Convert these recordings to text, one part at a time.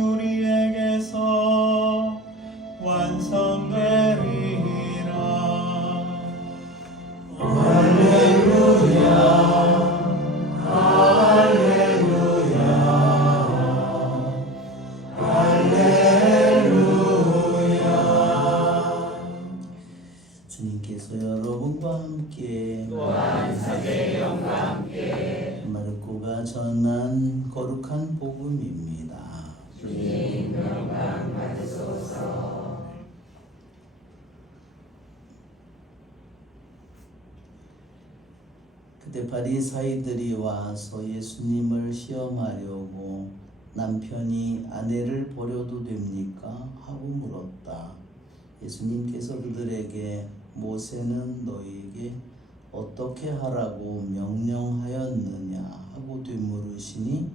우리에게서 완성되리라. 주님께서 여러분과 함께 또한 사제의 영과 함께 마르코가 전한 거룩한 복음입니다. 주님 영광 받으소서. 그때 바리사이들이 와서 예수님을 시험하려고 남편이 아내를 버려도 됩니까? 하고 물었다. 예수님께서 그들에게 모세는 너희에게 어떻게 하라고 명령하였느냐 하고 되물으시니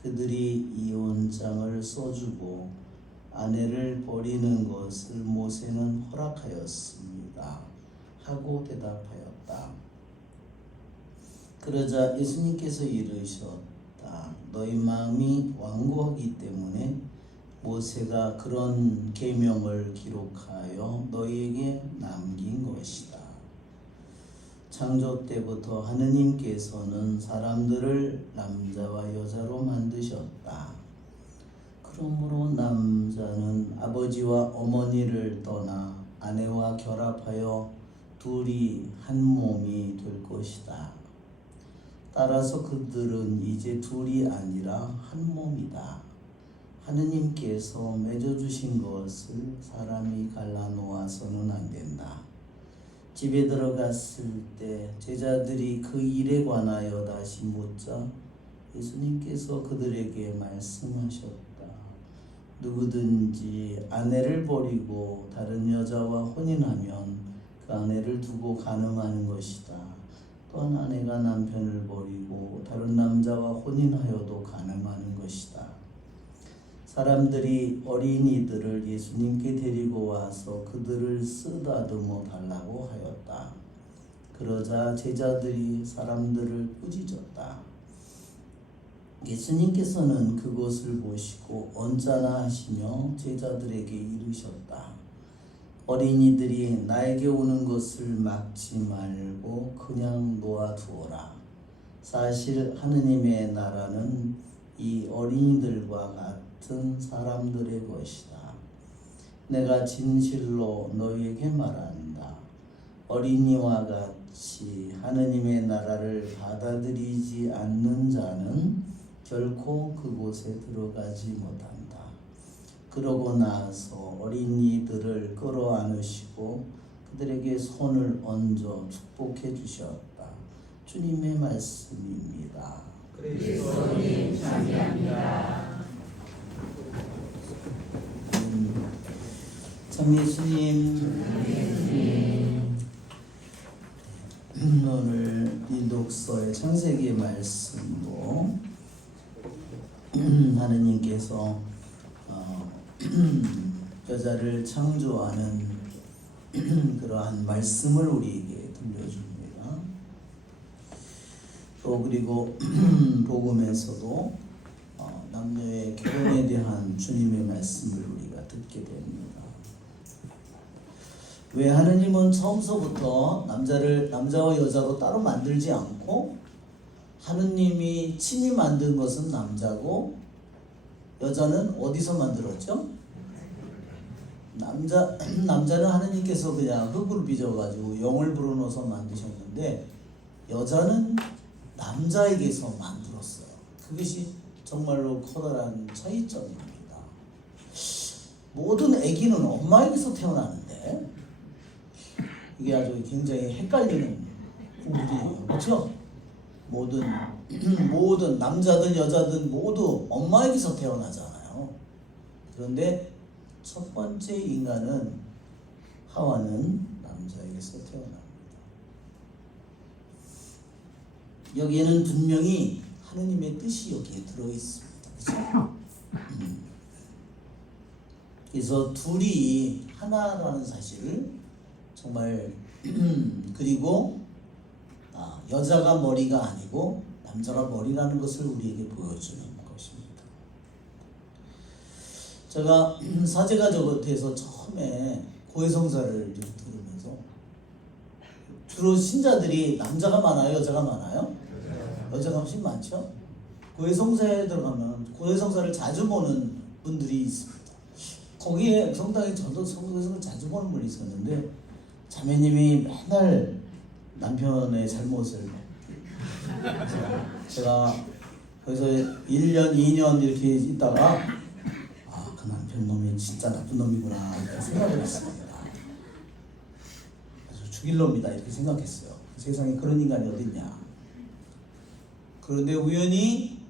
그들이 이혼장을 써주고 아내를 버리는 것을 모세는 허락하였습니다 하고 대답하였다. 그러자 예수님께서 이르셨다. 너희 마음이 완고하기 때문에 모세가 그런 계명을 기록하여 너희에게 남긴 것이다. 창조 때부터 하느님께서는 사람들을 남자와 여자로 만드셨다. 그러므로 남자는 아버지와 어머니를 떠나 아내와 결합하여 둘이 한 몸이 될 것이다. 따라서 그들은 이제 둘이 아니라 한 몸이다. 하느님께서 맺어주신 것을 사람이 갈라놓아서는 안 된다. 집에 들어갔을 때 제자들이 그 일에 관하여 다시 묻자 예수님께서 그들에게 말씀하셨다. 누구든지 아내를 버리고 다른 여자와 혼인하면 그 아내를 두고 간음하는 것이다. 또한 아내가 남편을 버리고 다른 남자와 혼인하여도 간음하는 것이다. 사람들이 어린이들을 예수님께 데리고 와서 그들을 쓰다듬어 달라고 하였다. 그러자 제자들이 사람들을 꾸짖었다. 예수님께서는 그것을 보시고 언짢아 하시며 제자들에게 이르셨다. 어린이들이 나에게 오는 것을 막지 말고 그냥 놓아두어라. 사실 하느님의 나라는 이 어린이들과 같은 사람들의 것이다. 내가 진실로 너희에게 말한다. 어린이와 같이 하느님의 나라를 받아들이지 않는 자는 결코 그곳에 들어가지 못한다. 그러고 나서 어린이들을 끌어안으시고 그들에게 손을 얹어 축복해 주셨다. 주님의 말씀입니다. 그리스도님 찬미합니다. 참 예수님, 오늘 이 독서의 창세기 말씀도 하느님께서 여자를 창조하는 그러한 말씀을 우리에게 들려줍니다. 또 그리고 복음에서도 남녀의 결혼에 대한 주님의 말씀을 우리가 듣게 됩니다. 왜 하느님은 처음서부터 남자와 여자로 따로 만들지 않고 하느님이 친히 만든 것은 남자고 여자는 어디서 만들었죠? 남자는 하느님께서 그냥 흙을 빚어가지고 영을 불어넣어서 만드셨는데 여자는 남자에게서 만들었어요. 그것이 정말로 커다란 차이점입니다. 모든 아기는 엄마에게서 태어나는데 이게 아주 굉장히 헷갈리는 부분이에요. 그렇죠? 모든 남자든 여자든 모두 엄마에게서 태어나잖아요. 그런데 첫 번째 인간은 하와는 남자에게서 태어납니다. 여기에는 분명히 하느님의 뜻이 여기에 들어있습니다. 그렇죠? 그래서 둘이 하나라는 사실을 정말 그리고 여자가 머리가 아니고 남자가 머리라는 것을 우리에게 보여주는 것입니다. 제가 사제가족에서 처음에 고해성사를 들으면서 주로 신자들이 남자가 많아요, 여자가 많아요? 여자가 훨씬 많죠. 고해성사에 들어가면 고해성사를 자주 보는 분들이 있습니다. 거기에 성당에 저도 성당에서 자주 보는 분이 있었는데 자매님이 맨날 남편의 잘못을 제가 거기서 1년, 2년 이렇게 있다가 그 남편 놈이 진짜 나쁜 놈이구나 이렇게 생각을 했습니다. 그래서 죽일 놈이다 이렇게 생각했어요. 세상에 그런 인간이 어딨냐. 그런데 우연히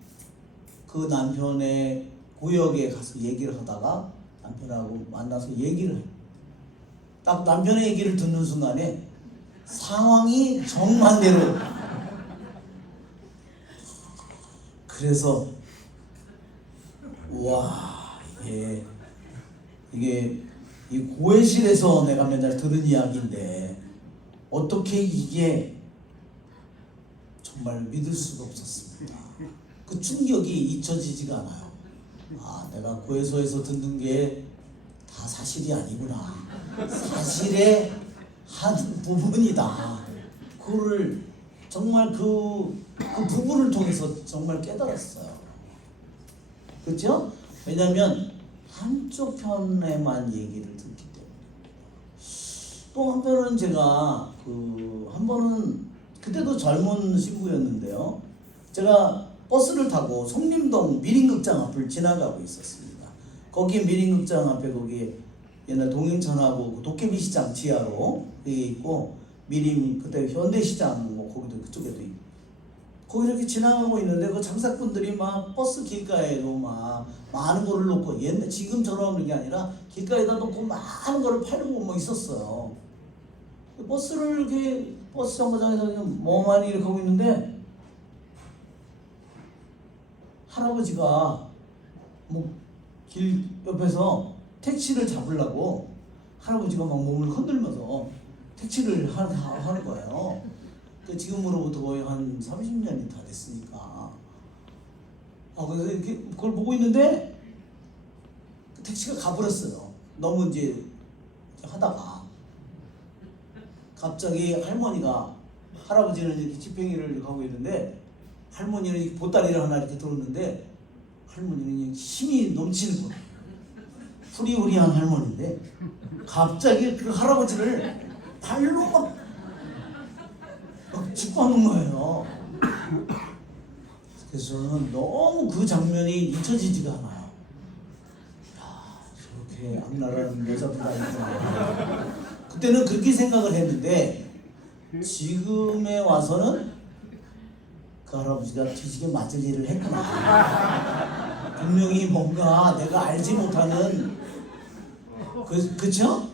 그 남편의 구역에 가서 얘기를 하다가 남편하고 만나서 얘기를 해요. 딱 남편의 얘기를 듣는 순간에 상황이 정반대로. 그래서 우와 이게 이 고해실에서 내가 맨날 들은 이야기인데 어떻게 이게 정말 믿을 수가 없었습니다. 그 충격이 잊혀지지가 않아요. 내가 고해소에서 듣는 게 다 사실이 아니구나. 사실의 한 부분이다. 그거를 정말 그 부분을 통해서 정말 깨달았어요. 그렇죠? 왜냐하면 한쪽 편에만 얘기를 듣기 때문에. 또 한편은 제가 한 번은 그때도 젊은 신부였는데요. 제가 버스를 타고 송림동 미림극장 앞을 지나가고 있었습니다. 거기 미림극장 앞에 거기 옛날 동행천하고 도깨비 시장 지하로 그게 있고 미림 그때 현대시장 뭐 거기도 그쪽에도 있고 거기 이렇게 지나가고 있는데 그 장사꾼들이 막 버스 길가에도 막 많은 거를 놓고 옛날 지금처럼 그런 게 아니라 길가에다 놓고 많은 거를 팔고 뭐 있었어요. 버스를 이렇게 버스 정거장에서 멍하니 이렇게 하고 있는데 할아버지가 뭐 길 옆에서 택시를 잡으려고 할아버지가 막 몸을 흔들면서 택시를 하는 거예요. 지금으로부터 거의 한 30년이 다 됐으니까. 그래서 이렇게 그걸 보고 있는데 택시가 가버렸어요. 너무 이제 하다가 갑자기 할아버지는 이렇게 집행일을 하고 있는데 할머니는 이렇게 보따리를 하나 이렇게 들었는데 할머니는 힘이 넘치는 거예요. 후리후리한 할머니인데 갑자기 그 할아버지를 발로 막 짓밟는 거예요. 그래서 저는 너무 그 장면이 잊혀지지가 않아요. 저렇게 악랄한 여자들이 있구나. 그때는 그렇게 생각을 했는데 지금에 와서는 그 할아버지가 뒤지게 맞을 일을 했구나. 분명히 뭔가 내가 알지 못하는 그쵸?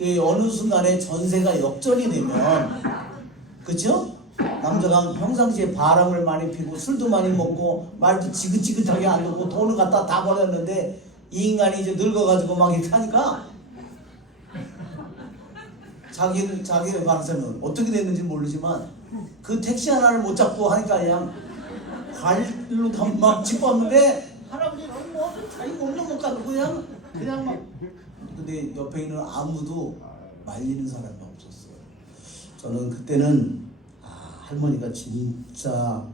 어느 순간에 전세가 역전이 되면 그쵸? 남자가 평상시에 바람을 많이 피고 술도 많이 먹고 말도 지긋지긋하게 안 하고 돈을 갖다 다 버렸는데 이 인간이 이제 늙어가지고 막 이렇게 하니까 자기의 방사는 어떻게 됐는지 모르지만 그 택시 하나를 못 잡고 하니까 그냥 발로 막 짚었는데 할아버지는 뭐 자기 몸도 못 가고 그냥 막 근데 옆에 있는 아무도 말리는 사람이 없었어요. 저는 그때는 할머니가 진짜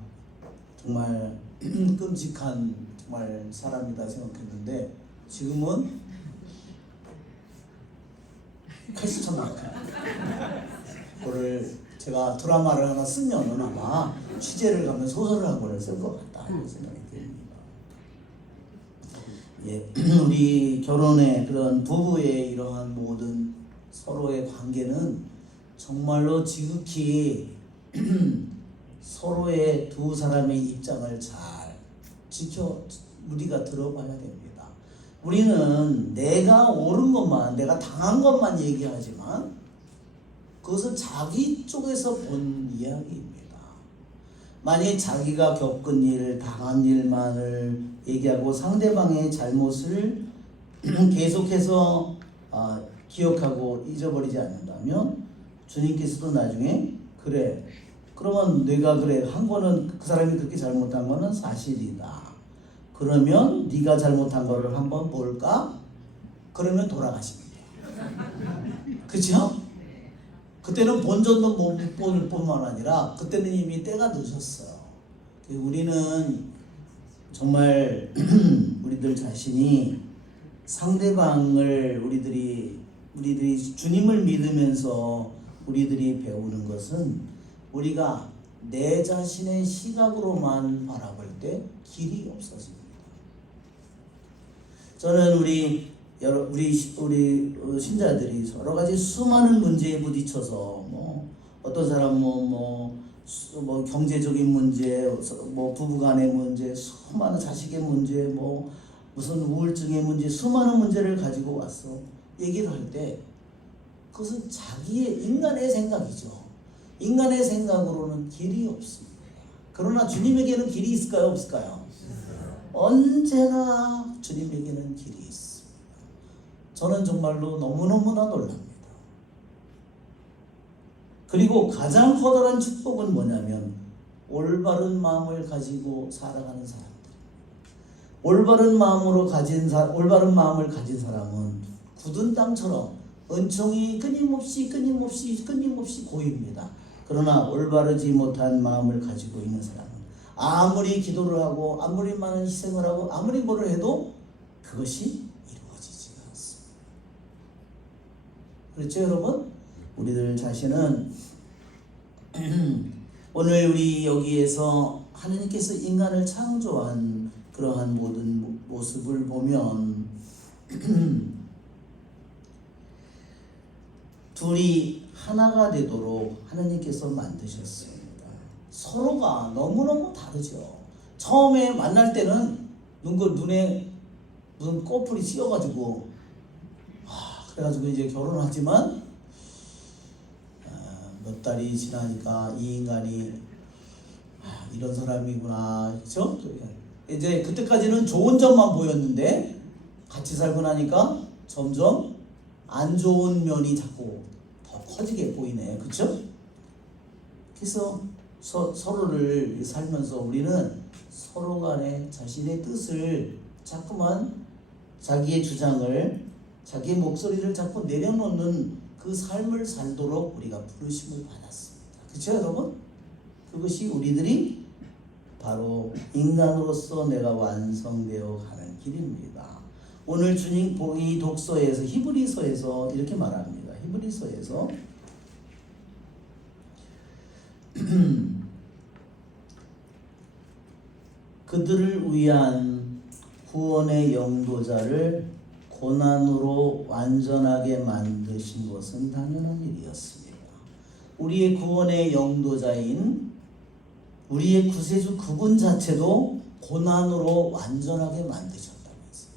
정말 끔찍한 정말 사람이다 생각했는데 지금은 쾌수천만큼 그거를 제가 드라마를 하나 쓰면은 아마 취재를 가면 소설을 한 권을 쓸 것 같다 이런 생각이 듭니다. 우리 결혼의 그런 부부의 이러한 모든 서로의 관계는 정말로 지극히 서로의 두 사람의 입장을 잘 우리가 들어봐야 됩니다. 우리는 내가 옳은 것만, 내가 당한 것만 얘기하지만 그것은 자기 쪽에서 본 이야기입니다. 만약 자기가 겪은 일, 당한 일만을 얘기하고 상대방의 잘못을 계속해서 기억하고 잊어버리지 않는다면 주님께서도 나중에 그래 그러면 내가 그래 한 거는 그 사람이 그렇게 잘못한 거는 사실이다. 그러면 네가 잘못한 거를 한번 볼까? 그러면 돌아가시면 돼요. 그렇죠? 그때는 본전도 못 볼 뿐만 아니라 그때는 이미 때가 늦었어요. 우리는 정말 우리들 자신이 상대방을 우리들이 주님을 믿으면서 우리들이 배우는 것은 우리가 내 자신의 시각으로만 바라볼 때 길이 없어집니다. 저는 우리 신자들이 여러 가지 수많은 문제에 부딪혀서 어떤 사람 뭐 경제적인 문제, 뭐 부부간의 문제, 수많은 자식의 문제, 뭐 무슨 우울증의 문제, 수많은 문제를 가지고 와서 얘기를 할 때 그것은 자기의 인간의 생각이죠. 인간의 생각으로는 길이 없습니다. 그러나 주님에게는 길이 있을까요? 없을까요? 언제나 주님에게는 길이 있습니다. 저는 정말로 너무너무나 놀랍니다. 그리고 가장 커다란 축복은 뭐냐면 올바른 마음을 가지고 살아가는 사람들. 올바른 마음을 가진 사람은 굳은 땅처럼 은총이 끊임없이 고입니다. 그러나 올바르지 못한 마음을 가지고 있는 사람은 아무리 기도를 하고 아무리 많은 희생을 하고 아무리 뭐를 해도 그것이 이루어지지가 않습니다. 그렇죠, 여러분? 우리들 자신은 오늘 우리 여기에서 하나님께서 인간을 창조한 그러한 모든 모습을 보면 둘이 하나가 되도록 하나님께서 만드셨습니다. 서로가 너무너무 다르죠. 처음에 만날 때는 눈에 무슨 꼬풀이 씌어가지고 그래가지고 이제 결혼하지만 몇 달이 지나니까 이 인간이 이런 사람이구나, 그렇죠? 이제 그때까지는 좋은 점만 보였는데 같이 살고 나니까 점점 안 좋은 면이 자꾸 더 커지게 보이네, 그렇죠? 그래서 서로를 살면서 우리는 서로 간에 자신의 뜻을 자꾸만 자기의 주장을 자기의 목소리를 자꾸 내려놓는 그 삶을 살도록 우리가 부르심을 받았습니다. 그렇죠, 여러분? 그것이 우리들이 바로 인간으로서 내가 완성되어 가는 길입니다. 오늘 주님 이 독서에서 히브리서에서 이렇게 말합니다. 히브리서에서 그들을 위한 구원의 영도자를 고난으로 완전하게 만드신 것은 당연한 일이었습니다. 우리의 구원의 영도자인 우리의 구세주 그분 자체도 고난으로 완전하게 만드셨다고 했어요.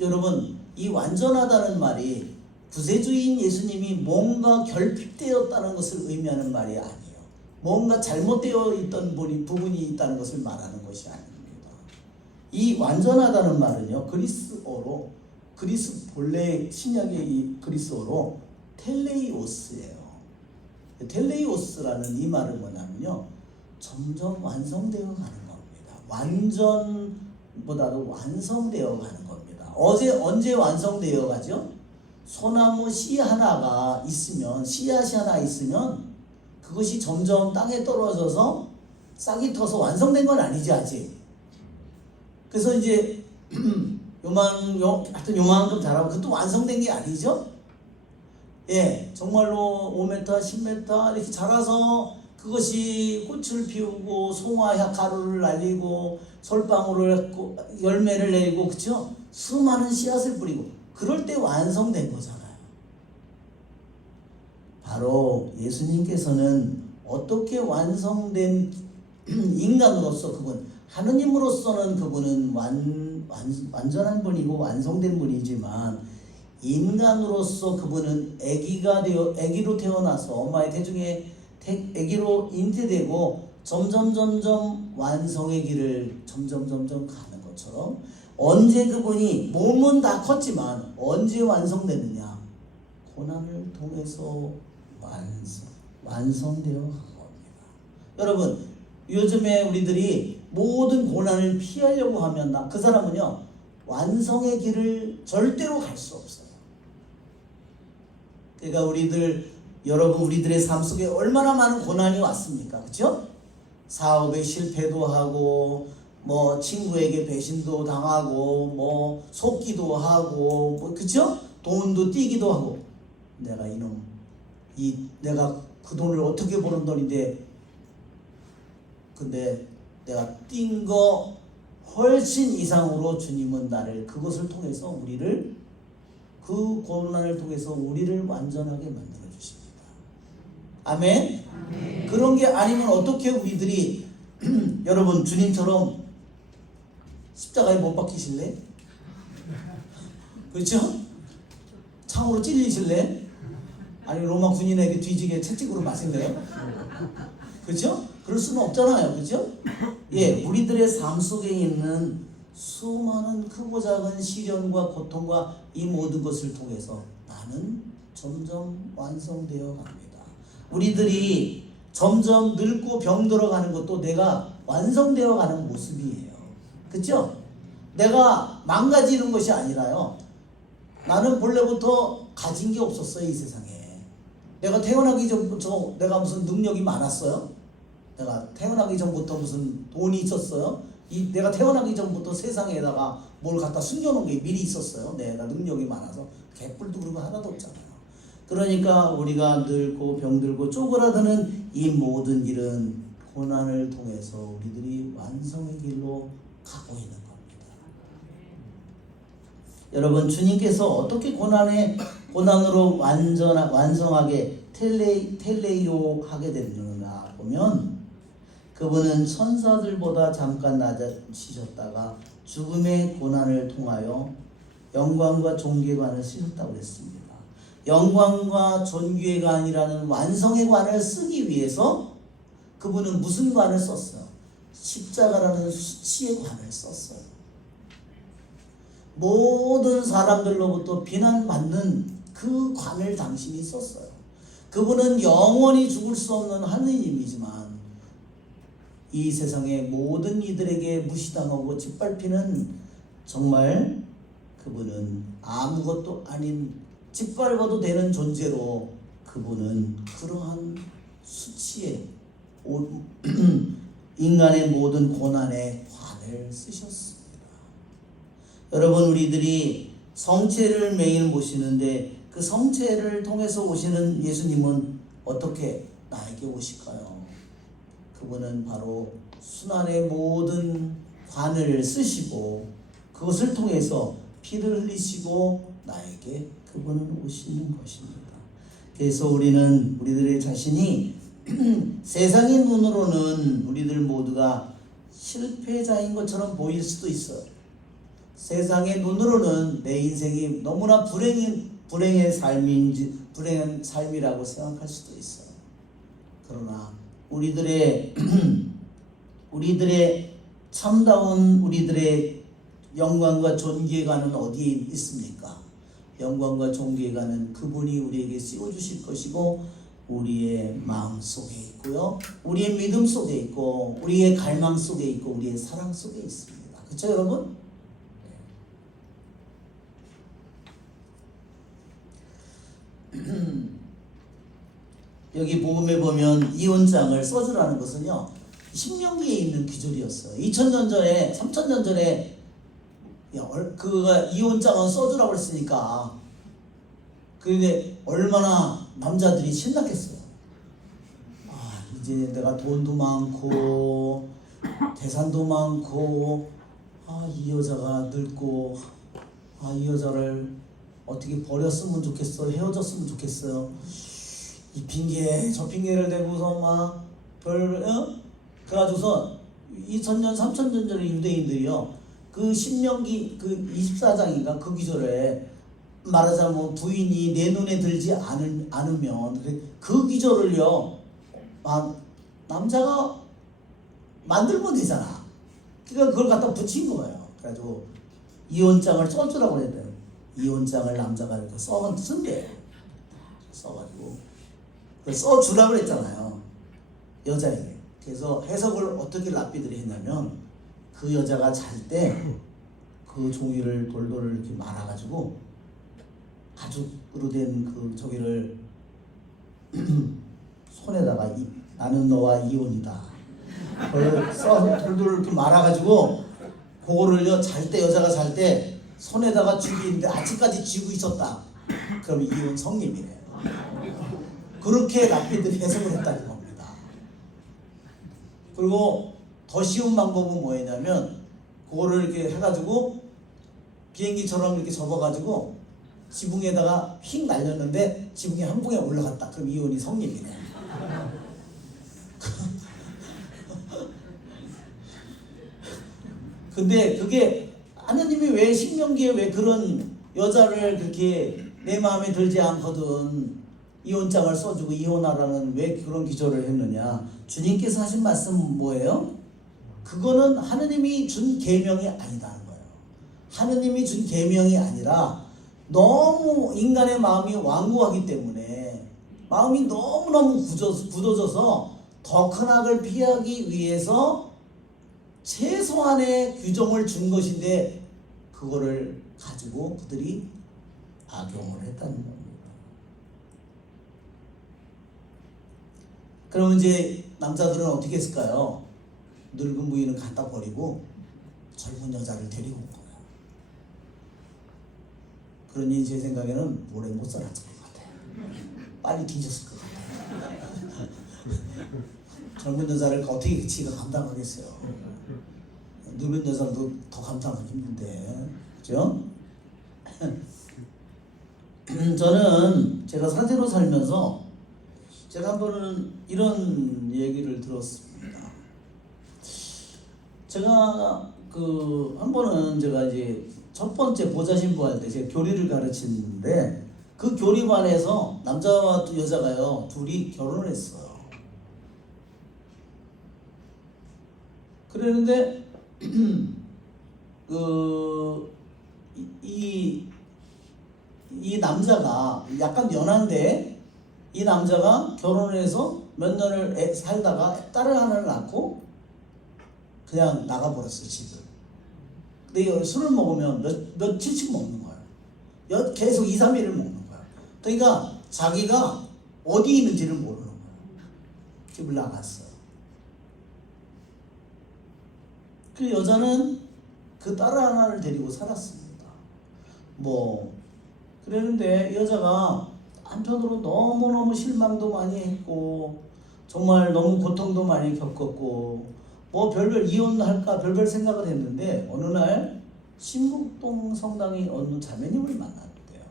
여러분, 이 완전하다는 말이 구세주인 예수님이 뭔가 결핍되었다는 것을 의미하는 말이 아니에요. 뭔가 잘못되어 있던 부분이 있다는 것을 말하는 것이 아닙니다. 이 완전하다는 말은요, 본래 신약의 이 그리스어로 텔레이오스예요. 텔레이오스라는 이 말은 뭐냐면요, 점점 완성되어 가는 겁니다. 완전보다도 완성되어 가는 겁니다. 언제 완성되어 가죠? 소나무 씨 하나가 있으면, 씨앗이 하나 있으면 그것이 점점 땅에 떨어져서 싹이 터서 완성된 건 아니지, 아직. 그래서 이제 하여튼 요만큼 자라고 그것도 완성된 게 아니죠? 예, 정말로 5m, 10m 이렇게 자라서 그것이 꽃을 피우고 송화 가루를 날리고 솔방울을 열매를 내리고, 그렇죠? 수많은 씨앗을 뿌리고 그럴 때 완성된 거잖아요. 바로 예수님께서는 어떻게 완성된 인간으로서 그분, 하느님으로서는 그분은 완전한 분이고 완성된 분이지만 인간으로서 그분은 아기로 태어나서 엄마의 태중에 아기로 잉태되고 점점 완성의 길을 점점 가는 것처럼 언제 그분이 몸은 다 컸지만 언제 완성되느냐? 고난을 통해서 완성되어 간 겁니다. 여러분, 요즘에 우리들이 모든 고난을 피하려고 하면 그 사람은요 완성의 길을 절대로 갈 수 없어요. 그러니까 여러분 우리들의 삶 속에 얼마나 많은 고난이 왔습니까? 그렇죠? 사업에 실패도 하고 뭐 친구에게 배신도 당하고 뭐 속기도 하고 뭐 그렇죠? 돈도 띄기도 하고 내가 그 돈을 어떻게 버는 돈인데 근데 내가 띈 거 훨씬 이상으로 주님은 나를 그것을 통해서 우리를 그 고난을 통해서 우리를 완전하게 만들어 주십니다. 아멘? 아멘. 그런 게 아니면 어떻게 우리들이 여러분 주님처럼 십자가에 못 박히실래? 그렇죠? 창으로 찔리실래? 아니 로마 군인에게 뒤지게 채찍으로 맞을래요? 그렇죠? 그럴 수는 없잖아요. 그렇죠? 예, 우리들의 삶 속에 있는 수많은 크고 작은 시련과 고통과 이 모든 것을 통해서 나는 점점 완성되어 갑니다. 우리들이 점점 늙고 병들어가는 것도 내가 완성되어 가는 모습이에요. 그렇죠? 내가 망가지는 것이 아니라요. 나는 본래부터 가진 게 없었어요. 이 세상에. 내가 태어나기 전부터 내가 무슨 능력이 많았어요? 내가 태어나기 전부터 무슨 돈이 있었어요? 내가 태어나기 전부터 세상에다가 뭘 갖다 숨겨놓은 게 미리 있었어요. 내가 능력이 많아서 개뿔도 그런 거 하나도 없잖아요. 그러니까 우리가 늙고 병들고 쪼그라드는 이 모든 일은 고난을 통해서 우리들이 완성의 길로 가고 있는 겁니다. 여러분 주님께서 어떻게 고난으로 완성하게 텔레이오 하게 됐느냐 보면 그분은 천사들보다 잠깐 낮아지셨다가 죽음의 고난을 통하여 영광과 존귀의 관을 쓰셨다고 그랬습니다. 영광과 존귀의 관이라는 완성의 관을 쓰기 위해서 그분은 무슨 관을 썼어요? 십자가라는 수치의 관을 썼어요. 모든 사람들로부터 비난받는 그 관을 당신이 썼어요. 그분은 영원히 죽을 수 없는 하느님이지만 이 세상의 모든 이들에게 무시당하고 짓밟히는 정말 그분은 아무것도 아닌 짓밟아도 되는 존재로 그분은 그러한 수치에 인간의 모든 고난의 관을 쓰셨습니다. 여러분 우리들이 성체를 매일 모시는데 그 성체를 통해서 오시는 예수님은 어떻게 나에게 오실까요? 그분은 바로 순환의 모든 관을 쓰시고 그것을 통해서 피를 흘리시고 나에게 그분은 오시는 것입니다. 그래서 우리들의 자신이 세상의 눈으로는 우리들 모두가 실패자인 것처럼 보일 수도 있어요. 세상의 눈으로는 내 인생이 너무나 불행한 삶이라고 생각할 수도 있어요. 그러나 우리들의 참다운 우리들의 영광과 존귀의 관은 어디에 있습니까? 영광과 존귀의 관은 그분이 우리에게 씌워주실 것이고 우리의 마음 속에 있고요, 우리의 믿음 속에 있고, 우리의 갈망 속에 있고, 우리의 사랑 속에 있습니다. 그렇죠 여러분? 여기 복음에 보면 이혼장을 써주라는 것은요 신명기에 있는 규절이었어요. 2000년 전에 3000년 전에 그가 이혼장은 써주라고 했으니까 그게 얼마나 남자들이 신났겠어요. 이제 내가 돈도 많고 재산도 많고 이 여자가 늙고 이 여자를 어떻게 버렸으면 좋겠어, 헤어졌으면 좋겠어요. 이 핑계 저 핑계를 대고서 막 그래가지고서 2000년 3000년 전에 유대인들이요 그 신명기 그 24장인가 그 기절에 말하자면 부인이 내 눈에 들지 않으면 그 기절을요 남자가 만들면 되잖아. 그러니까 그걸 갖다 붙인 거예요. 그래가지고 이혼장을 써주라고 그랬대요. 이혼장을 남자가 이렇게 쓴대요. 써가지고 써주라고 그랬잖아요 여자에게. 그래서 해석을 어떻게 랍비들이 했냐면 그 여자가 잘 때 그 종이를 돌돌 이렇게 말아가지고 가죽으로 된 그 종이를 손에다가 나는 너와 이혼이다. 그걸 써서 돌돌 이렇게 말아가지고 그거를요 잘 때 여자가 잘 때 손에다가 쥐고 있는데 아직까지 쥐고 있었다. 그럼 이혼 성립이래요. 그렇게 랍비들이 해석을 했다는 겁니다. 그리고 더 쉬운 방법은 뭐였냐면 그거를 이렇게 해가지고 비행기처럼 이렇게 접어가지고 지붕에다가 휙 날렸는데 지붕이 한 봉에 올라갔다. 그럼 이혼이 성립이네. 근데 그게 하느님이 왜 신명기에 왜 그런 여자를 그렇게 내 마음에 들지 않거든 이혼장을 써주고 이혼하라는 왜 그런 기조를 했느냐. 주님께서 하신 말씀은 뭐예요? 그거는 하느님이 준 계명이 아니다는 거예요. 하느님이 준 계명이 아니라 너무 인간의 마음이 완고하기 때문에 마음이 너무너무 굳어져서 더 큰 악을 피하기 위해서 최소한의 규정을 준 것인데 그거를 가지고 그들이 악용을 했다는 겁니다. 그러면 이제 남자들은 어떻게 했을까요? 늙은 부인은 갖다 버리고 젊은 여자를 데리고 온 거예요. 그러니 제 생각에는 오래 못 살았을 것 같아요. 빨리 뒤졌을 것 같아요. 젊은 여자를 어떻게 지가 감당하겠어요. 늙은 여자도 더 감당하기 힘든데, 그죠? 저는 제가 사제로 살면서 제가 한 번은 이런 얘기를 들었습니다. 제가 한 번은 제가 이제 첫 번째 보좌 신부할 때 제가 교리를 가르치는데 그 교리반에서 남자와 여자가요 둘이 결혼을 했어요. 그랬는데 이 남자가 약간 연한데 이 남자가 결혼을 해서 몇 년을 살다가 딸을 하나를 낳고 그냥 나가버렸어요 집을. 근데 술을 먹으면 며칠씩 먹는 거예요. 계속 2, 3일을 먹는 거예요. 그러니까 자기가 어디 있는지를 모르는 거예요. 집을 나갔어요. 그 여자는 그 딸 하나를 데리고 살았습니다. 그랬는데 여자가 한편으로 너무너무 실망도 많이 했고 정말 너무 고통도 많이 겪었고 별별 이혼할까 별별 생각을 했는데 어느 날 신북동 성당에 어느 자매님을 만났대요.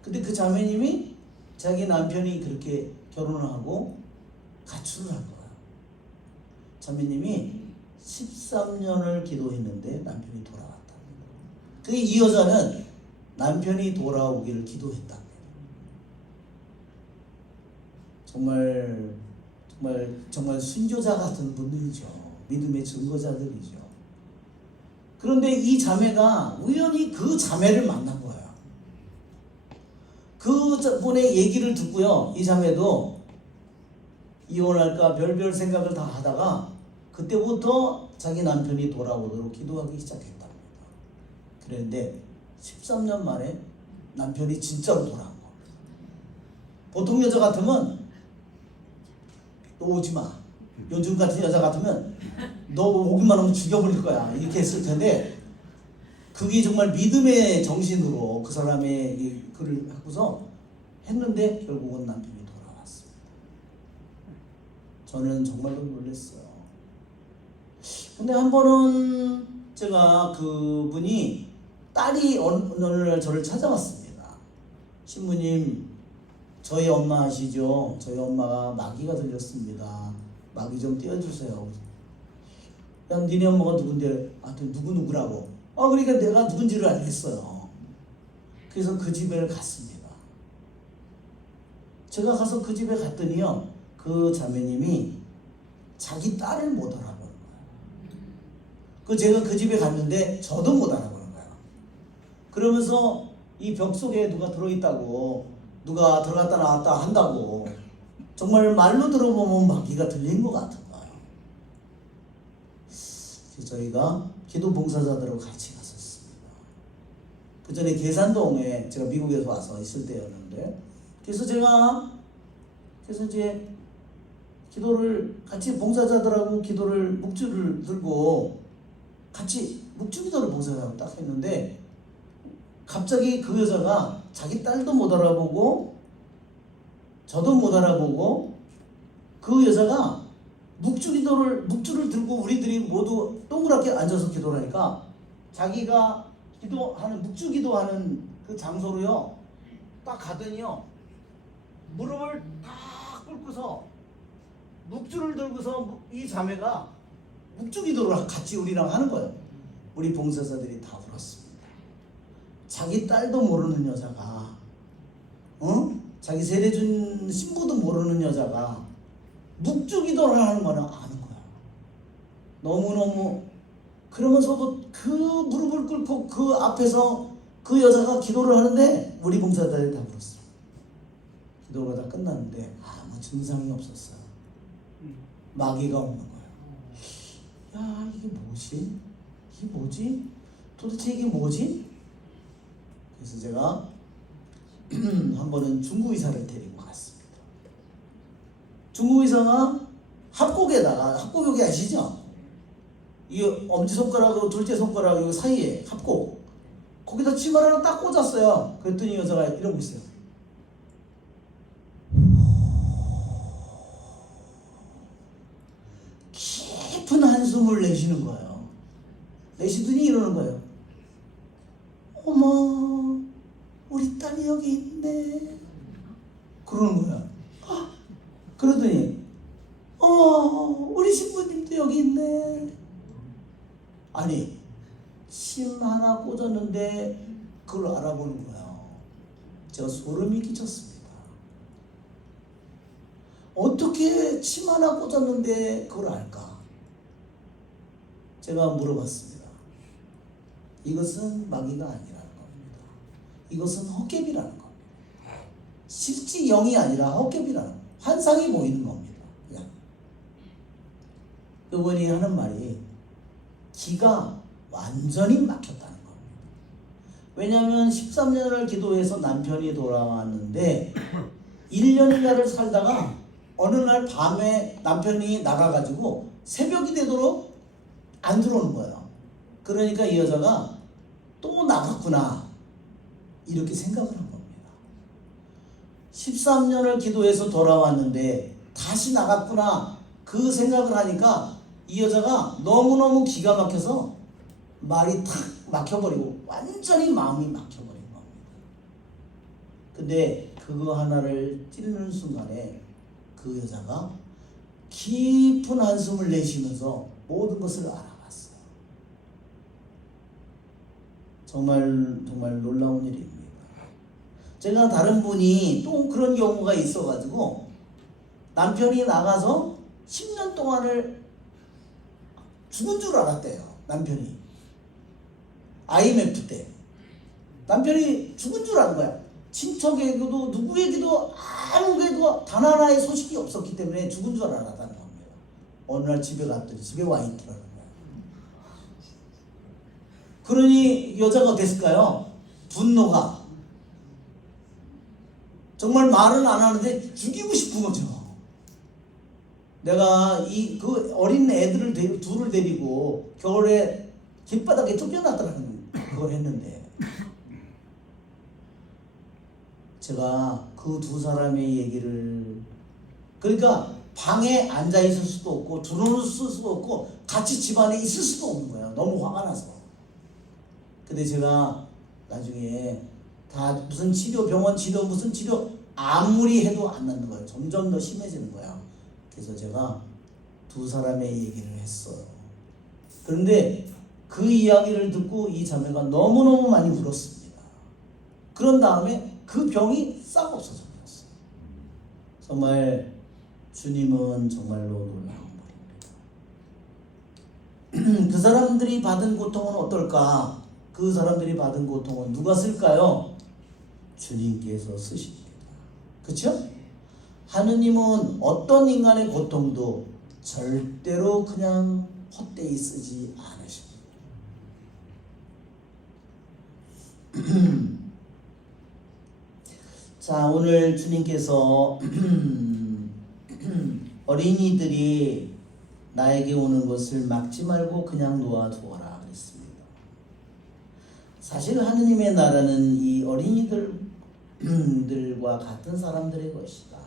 근데 그 자매님이 자기 남편이 그렇게 결혼을 하고 가출을 한 거야. 자매님이 13년을 기도했는데 남편이 돌아왔답니다. 근데 이 여자는 남편이 돌아오기를 기도했답니다. 정말 순교자 같은 분들이죠. 믿음의 증거자들이죠. 그런데 이 자매가 우연히 그 자매를 만난 거예요. 그 분의 얘기를 듣고요. 이 자매도 이혼할까 별별 생각을 다 하다가 그때부터 자기 남편이 돌아오도록 기도하기 시작했답니다. 그런데 13년 만에 남편이 진짜로 돌아온 겁니다. 보통 여자 같으면 너 오지 마. 요즘 같은 여자 같으면 너 오기만 하면 죽여버릴 거야. 이렇게 했을 텐데 그게 정말 믿음의 정신으로 그 사람의 글을 하고서 했는데 결국은 남편이 돌아왔습니다. 저는 정말로 놀랐어요. 근데 한 번은 제가 그분이 딸이 어느 날 저를 찾아왔습니다. 신부님 저희 엄마 아시죠? 저희 엄마가 마귀가 들렸습니다. 마귀 좀 떼어주세요. 야 니네 엄마가 누군데? 누구라고? 그러니까 내가 누군지를 알겠어요. 그래서 그 집에 갔습니다. 제가 가서 그 집에 갔더니요 그 자매님이 자기 딸을 못 알아보는 거예요. 제가 그 집에 갔는데 저도 못 알아보는 거예요. 그러면서 이 벽 속에 누가 들어있다고 누가 들어갔다 나왔다 한다고 정말 말로 들어보면 마귀가 들린 것 같은 거예요. 그래서 저희가 기도 봉사자들하고 같이 갔었습니다. 그 전에 계산동에 제가 미국에서 와서 있을 때였는데, 그래서 이제 기도를 같이 봉사자들하고 기도를 묵주를 들고 같이 묵주기도를 봉사자하고 딱 했는데, 갑자기 그 여자가 자기 딸도 못 알아보고 저도 못 알아보고 그 여자가 묵주를 들고 우리들이 모두 동그랗게 앉아서 기도를 하니까 자기가 묵주 기도하는 그 장소로요 딱 가더니요 무릎을 딱 꿇고서 묵주를 들고서 이 자매가 묵주 기도를 같이 우리랑 하는 거예요. 우리 봉사자들이 다 울었습니다. 자기 딸도 모르는 여자가 자기 세례준 신부도 모르는 여자가 묵주 기도를 하는 거는 아는 거야. 너무너무. 그러면서도 그 무릎을 꿇고 그 앞에서 그 여자가 기도를 하는데 우리 봉사자들이 다 울었어. 기도가 다 끝났는데 아무 증상이 없었어요. 마귀가 없는 거예요. 야, 이게 뭐지? 이게 뭐지? 도대체 이게 뭐지? 그래서 제가 한 번은 중국 의사를 데리고 갔습니다. 중국 의사가 합곡 여기 아시죠? 이 엄지손가락하고 둘째 손가락 여기 사이에 합곡, 거기다 치마를 하나 딱 꽂았어요. 그랬더니 여자가 이러고 있어요. 깊은 한숨을 내쉬는 거예요. 내쉬더니 이러는 거예요. 어머, 우리 딸이 여기 있네. 그러는 거야. 그러더니 우리 신부님도 여기 있네. 아니, 침 하나 꽂았는데 그걸 알아보는 거예요. 제가 소름이 끼쳤습니다. 어떻게 침 하나 꽂았는데 그걸 알까? 제가 물어봤습니다. 이것은 마귀가 아니라는 겁니다. 이것은 헛개비라는 겁니다. 실제 영이 아니라 헛개비라는, 환상이 보이는 겁니다. 그냥. 그분이 하는 말이 기가 완전히 막혔다는 겁니다. 왜냐하면 13년을 기도해서 남편이 돌아왔는데 1년가를 살다가 어느 날 밤에 남편이 나가가지고 새벽이 되도록 안 들어오는 거예요. 그러니까 이 여자가 또 나갔구나 이렇게 생각을 한 겁니다. 13년을 기도해서 돌아왔는데 다시 나갔구나 그 생각을 하니까 이 여자가 너무너무 기가 막혀서 말이 탁 막혀버리고 완전히 마음이 막혀버린 겁니다. 근데 그거 하나를 찌르는 순간에 그 여자가 깊은 한숨을 내쉬면서 모든 것을 알아갔어요. 정말 놀라운 일입니다. 제가 다른 분이 또 그런 경우가 있어가지고 남편이 나가서 10년 동안을 죽은 줄 알았대요. 남편이 IMF 때 남편이 죽은 줄 아는 거야. 친척에게도 누구에게도 아무에게도 단 하나의 소식이 없었기 때문에 죽은 줄 알았다는 겁니다. 어느 날 집에 갔더니 집에 와 있더라는 거야. 그러니 여자가 됐을까요? 분노가 정말 말은 안 하는데 죽이고 싶은 거죠. 내가 그 어린 애들을 둘을 데리고 겨울에 길바닥에 쫓겨났다는 그걸 했는데 제가 그 두 사람의 얘기를, 그러니까 방에 앉아 있을 수도 없고 들어올 수도 없고 같이 집안에 있을 수도 없는 거예요. 너무 화가 나서. 근데 제가 나중에 다 무슨 치료, 병원 치료, 무슨 치료 아무리 해도 안 낫는 거예요. 점점 더 심해지는 거야. 그래서 제가 두 사람의 얘기를 했어요. 그런데 그 이야기를 듣고 이 자매가 너무너무 많이 울었습니다. 그런 다음에 그 병이 싹 없어져 버렸어요. 정말 주님은 정말로 놀라운 분입니다. 그 사람들이 받은 고통은 어떨까? 그 사람들이 받은 고통은 누가 쓸까요? 주님께서 쓰십니다. 그렇죠? 하느님은 어떤 인간의 고통도 절대로 그냥 헛되이 쓰지 않으십니다. 자, 오늘 주님께서 어린이들이 나에게 오는 것을 막지 말고 그냥 놓아두어라 그랬습니다. 사실 하느님의 나라는 이 어린이들과 같은 사람들의 것이다.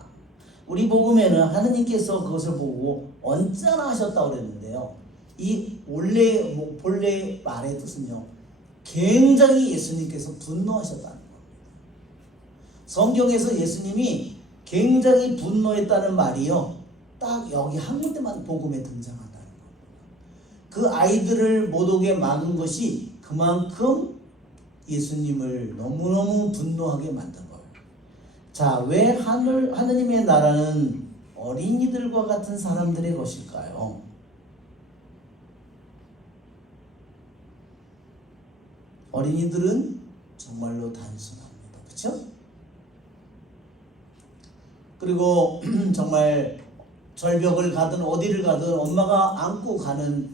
우리 복음에는 하느님께서 그것을 보고 언짢아 하셨다고 그랬는데요. 이 본래 말의 뜻은요, 굉장히 예수님께서 분노하셨다는 겁니다. 성경에서 예수님이 굉장히 분노했다는 말이요, 딱 여기 한 군데만 복음에 등장한다는 겁니다. 그 아이들을 못 오게 막은 것이 그만큼 예수님을 너무너무 분노하게 만든 거예요. 자, 왜 하느님의 나라는 어린이들과 같은 사람들의 것일까요? 어린이들은 정말로 단순합니다. 그렇죠? 그리고 정말 절벽을 가든 어디를 가든 엄마가 안고 가는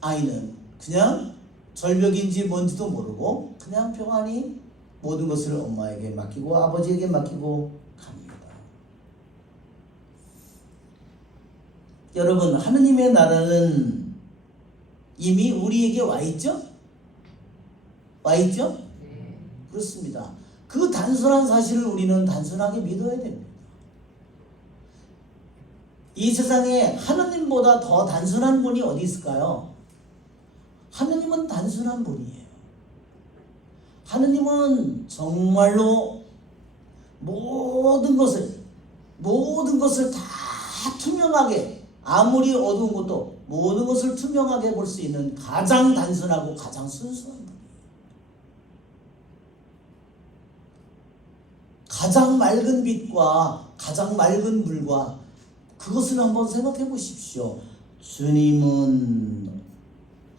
아이는 그냥 절벽인지 뭔지도 모르고 그냥 평안히 모든 것을 엄마에게 맡기고 아버지에게 맡기고 갑니다. 여러분, 하느님의 나라는 이미 우리에게 와 있죠? 와 있죠? 그렇습니다. 그 단순한 사실을 우리는 단순하게 믿어야 됩니다. 이 세상에 하느님보다 더 단순한 분이 어디 있을까요? 하느님은 단순한 분이에요. 하느님은 정말로 모든 것을 다 투명하게, 아무리 어두운 것도 모든 것을 투명하게 볼 수 있는 가장 단순하고 가장 순수한 분이에요. 가장 맑은 빛과 가장 맑은 물과 그것을 한번 생각해 보십시오. 주님은,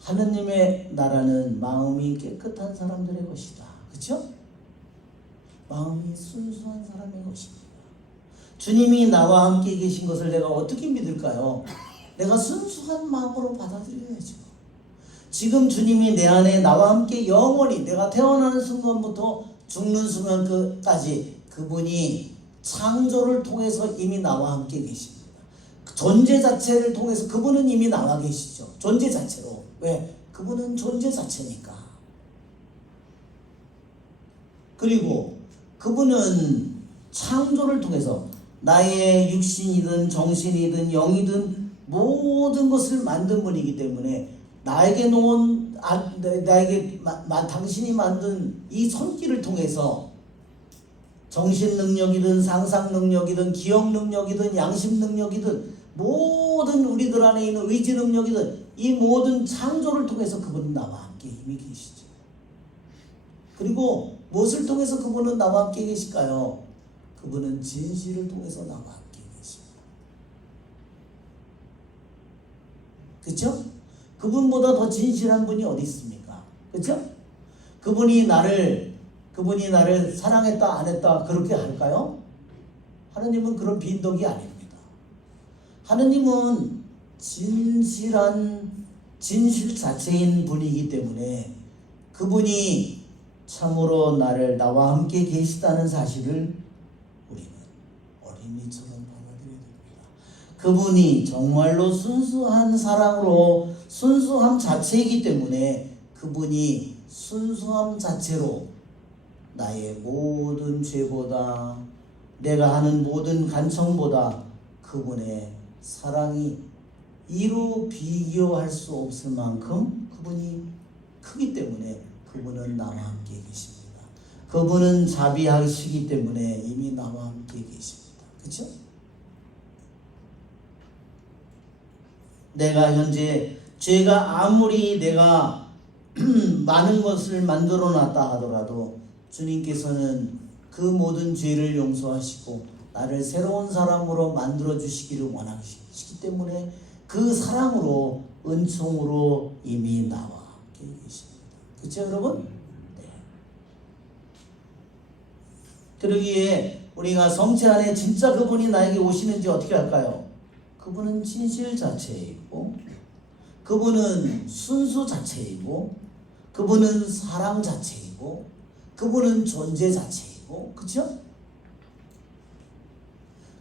하느님의 나라는 마음이 깨끗한 사람들의 것이다. 그렇죠? 마음이 순수한 사람의 것입니다. 주님이 나와 함께 계신 것을 내가 어떻게 믿을까요? 내가 순수한 마음으로 받아들여야죠. 지금 주님이 내 안에 나와 함께 영원히, 내가 태어나는 순간부터 죽는 순간까지 그분이 창조를 통해서 이미 나와 함께 계십니다. 존재 자체를 통해서 그분은 이미 나와 계시죠. 존재 자체로. 왜? 그분은 존재 자체니까. 그리고 그분은 창조를 통해서 나의 육신이든 정신이든 영이든 모든 것을 만든 분이기 때문에 나에게 놓은 당신이 만든 이 손길을 통해서 정신 능력이든 상상 능력이든 기억 능력이든 양심 능력이든 모든 우리들 안에 있는 의지 능력이든 이 모든 창조를 통해서 그분은 나와 함께 이미 계시죠. 그리고 무엇을 통해서 그분은 나와 함께 계실까요? 그분은 진실을 통해서 나와 함께 계십니다. 그렇죠? 그분보다 더 진실한 분이 어디 있습니까? 그렇죠? 그분이 나를 사랑했다 안 했다 그렇게 할까요? 하느님은 그런 빈덕이 아닙니다. 하느님은 진실 자체인 분이기 때문에 그분이 참으로 나와 함께 계시다는 사실을 우리는 어린이처럼 받아들여야 됩니다. 그분이 정말로 순수한 사랑으로 순수함 자체이기 때문에 그분이 순수함 자체로 나의 모든 죄보다, 내가 하는 모든 간청보다 그분의 사랑이 이루 비교할 수 없을 만큼 그분이 크기 때문에 그분은 나와 함께 계십니다. 그분은 자비하시기 때문에 이미 나와 함께 계십니다. 그렇죠? 내가 현재 죄가 아무리 내가 많은 것을 만들어 놨다 하더라도 주님께서는 그 모든 죄를 용서하시고 나를 새로운 사람으로 만들어 주시기를 원하시기 때문에 그 사랑으로, 은총으로 이미 나와 함께 계십니다. 그렇죠, 여러분? 네. 그러기에 우리가 성체 안에 진짜 그분이 나에게 오시는지 어떻게 할까요? 그분은 진실 자체이고 그분은 순수 자체이고 그분은 사랑 자체이고 그분은 존재 자체이고 그렇죠?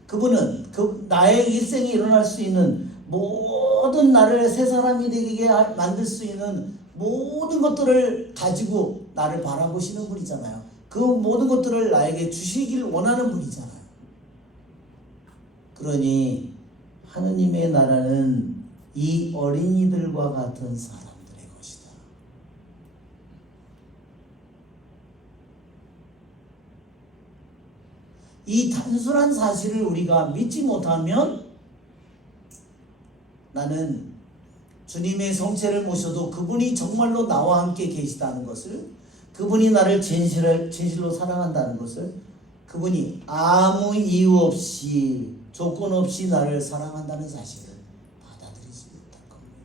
그분은 나의 일생에 일어날 수 있는 모든 나를 새 사람이 되게 만들 수 있는 모든 것들을 가지고 나를 바라보시는 분이잖아요. 그 모든 것들을 나에게 주시길 원하는 분이잖아요. 그러니 하느님의 나라는 이 어린이들과 같은 사람들의 것이다. 이 단순한 사실을 우리가 믿지 못하면 나는 주님의 성체를 모셔도 그분이 정말로 나와 함께 계시다는 것을, 그분이 나를 진실로 사랑한다는 것을, 그분이 아무 이유 없이 조건 없이 나를 사랑한다는 사실을 받아들이지 못할 겁니다.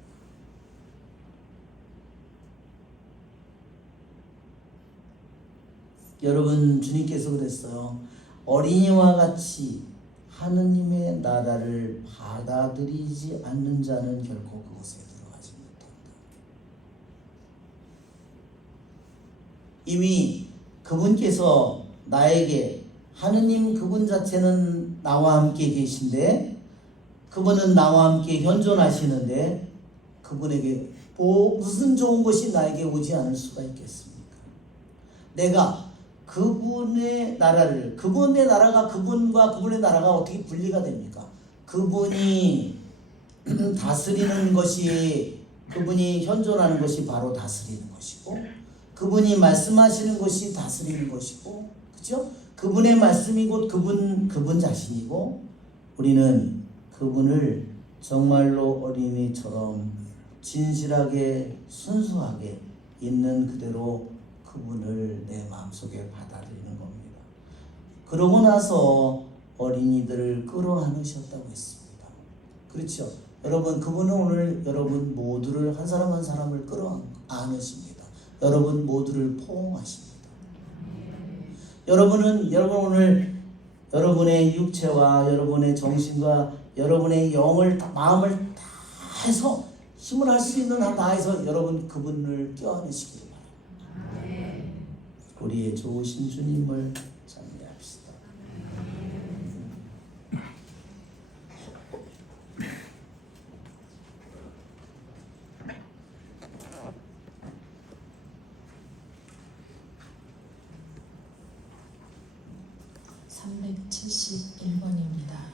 여러분, 주님께서 그랬어요. 어린이와 같이 하느님의 나라를 받아들이지 않는 자는 결코 그곳에 들어가지 못한다. 이미 그분께서 나에게, 하느님 그분 자체는 나와 함께 계신데, 그분은 나와 함께 현존하시는데 그분에게 무슨 좋은 것이 나에게 오지 않을 수가 있겠습니까? 내가 그분의 나라를, 그분의 나라가, 그분과 그분의 나라가 어떻게 분리가 됩니까? 그분이 다스리는 것이, 그분이 현존하는 것이 바로 다스리는 것이고, 그분이 말씀하시는 것이 다스리는 것이고, 그죠? 그분의 말씀이 곧 그분 자신이고, 우리는 그분을 정말로 어린이처럼 진실하게 순수하게 있는 그대로 그분을 내 마음속에 받아들이는 겁니다. 그러고 나서 어린이들을 끌어안으셨다고 했습니다. 그렇죠? 여러분, 그분은 오늘 여러분 모두를, 한 사람 한 사람을 끌어안으십니다. 여러분 모두를 포옹하십니다. 여러분 오늘 여러분의 육체와 여러분의 정신과 여러분의 영을 마음을 다 해서 힘을 할 수 있는 한 다해서 여러분 그분을 껴안으시기를 바랍니다. 우리의 좋으신 주님을 찬미합시다. (371번입니다)